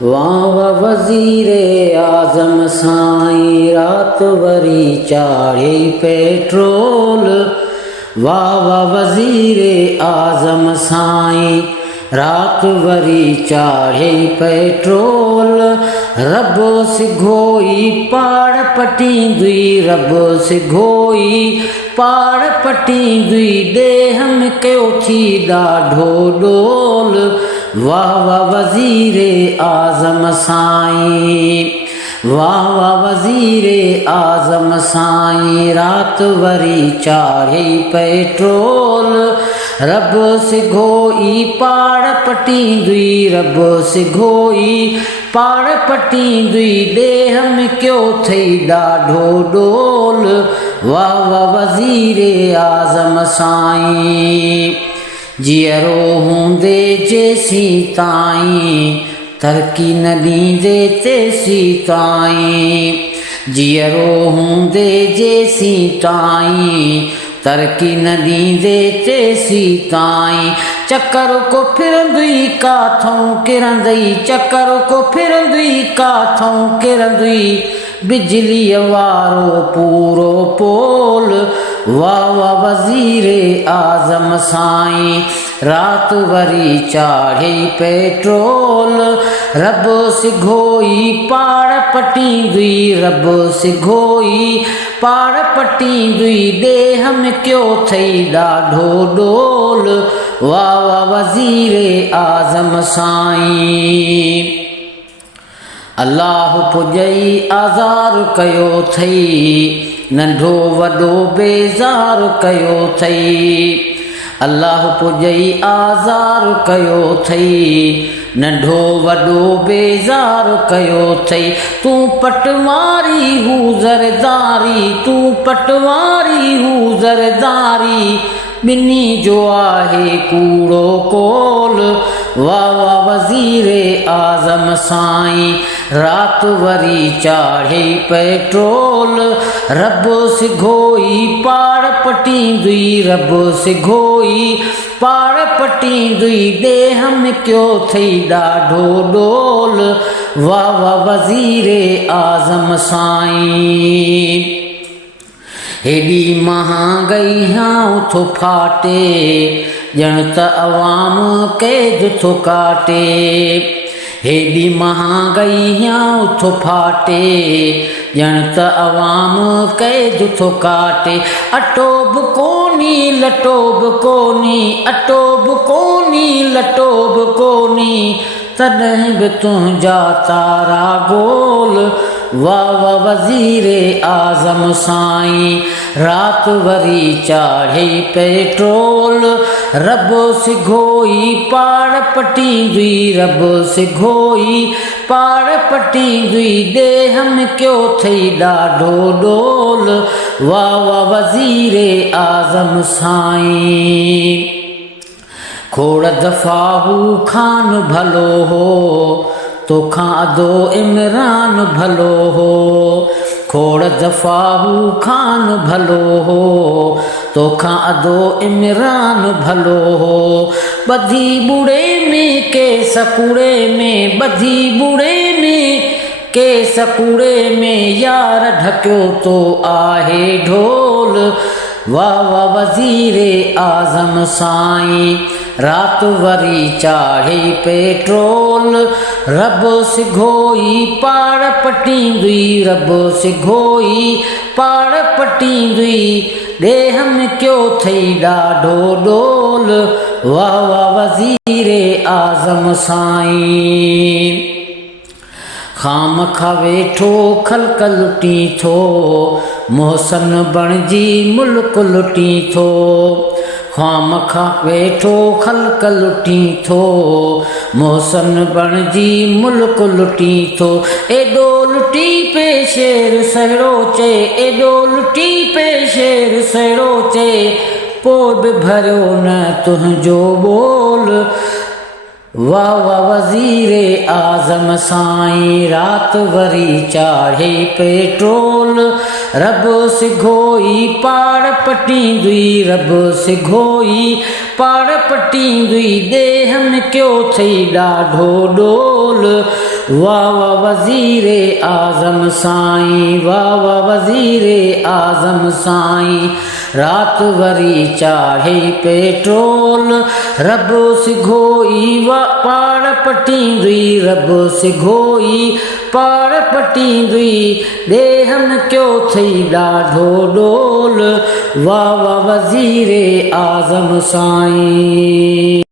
वाह वाह वज़ीरे आज़म साईं रात वरी चाढ़े पेट्रोल। वाह वाह वज़ीरे आज़म साईं रात वरी चाढ़े पेट्रोल। रब सिघोई पाड़ पटींदी, रब सिघोई पाड़ पटींदी, देह में कयो थी ॾाढो डोल। वाह वाह वज़ीरे आज़म साईं, वाह वाह वज़ीरे आज़म साईं रात वरी चाढ़े पेट्रोल। रब सिघोई पाड़ पटींदी, रब सिघोई पाड़ पटींदी, देह में कयो थई ॾाढो डोल। वाह वाह वज़ीरे आज़म साईं, जियरो हूंदे जेसीं ताईं तरक़ी न ॾींदे तेसीं ताईं। जियरो हूंदे जेसीं ताईं तरक़ी न ॾींदे तेसीं ताईं। चकर को फिरंदी काथों किरंदई, चकर को फिरंदी काथों किरंदी, बिजलीअ वारो पूरो पोल। वाह वाह वज़ीरे आज़म साईं रात वरी चाढ़े पेट्रोल। रब सिघोई पाड़ पटींदी, रब सिघोई पाड़ पटींदी, देह में कयो थई ॾाढो डोल। वाह वाह वज़ीरे आज़म साईं, अल्लाह पुॼई आज़ार कयो थई, नंढो वॾो बेज़ार कयो थई। अल्लाह पुॼई आज़ार कयो थई, नंढो वॾो बेज़ार कयो थई। तूं पटवारी हू ज़रदारी, तूं पटवारी हू ज़रदारी, ॿिन्ही जो आहे कूड़ो कोल। वाह वाह वज़ीरे आज़म साईं रात वरी चाढ़े पेट्रोल। रब सिघोई पाड़ पटींदी, रब सिघोई पाड़ पटींदी, देह में कयो थई ॾाढो डोल। वाह वाह वज़ीरे आज़म साईं, हेॾी महांगाई हाँ थो फाटे, ॼण त अवाम क़ैद थो काटे। हेॾी महांगाई हाँ थो फाटे, ॼण त अवाम क़ैद थो काटे। अटो बि कोन्ही लटो बि कोन्ही, अटो बि कोन्ही लटो बि कोन्ही, तॾहिं बि तुंहिंजा तारा गोल। वाह वाह वज़ीरे आज़म साईं रात वरी चाढ़े पेट्रोल। रब सिघोई पाड़ पटींदी, रब सिघोई पाड़ पटींदी, देह में कयो थई ॾाढो डोल। वाह वाह वज़ीरे आज़म साईं, खोड़ दफ़ा हू खान भलो हो, तोखां अदो इमरान भलो हो। खोड़ दफ़ा हू खान भलो हो, तोखां अदो इमरान भलो हो। ॿधी बुड़े में केस कूड़े में, ॿधी बुड़े में केस कूड़े में, यार ढकियो तो आहे ढोल। वाह वाह वज़ीरे आज़म साईं रात वरी चाढ़े पेट्रोल। रब सिघोई पाड़ पटींदी, रब सिघोई पाड़ पटींदी, देह में कयो थई ॾाढो डोल। वाह वाह वज़ीरे आज़म साईं, खामखा वेठो ख़ल्क़ लुटी थो, मोहसन बणिजी मुल्क लुटी थो। खामखा वेठो ख़ल्क़ लुटी थो, मोहसन बणिजी मुल्क लुटी थो। एॾो लुटी पे शेर सहिड़ो चए, एॾो लुटी पे शेर सहिड़ो चए, पोइ बि भरियो न तुंहिंजो ॿोल। वाह वाह वज़ीरे आज़म साईं रात वरी चाढ़े पेट्रोल। रब सिघोई पाड़ पटींदी, रब सिघोई पाड़ पटींदी देहन क्यों थई ॾाढो डोल। वाह वाह वज़ीरे आज़म साईं, वाह वाह वज़ीरे आज़म साईं। रात वरी चाढ़े पेट्रोल रब सिघोई पाड़ पटींदी, रब सिघोई पाड़ पटींदी देहन क्यों थई ॾाढो डोल। वाह वाह वज़ीरे आज़म साईं।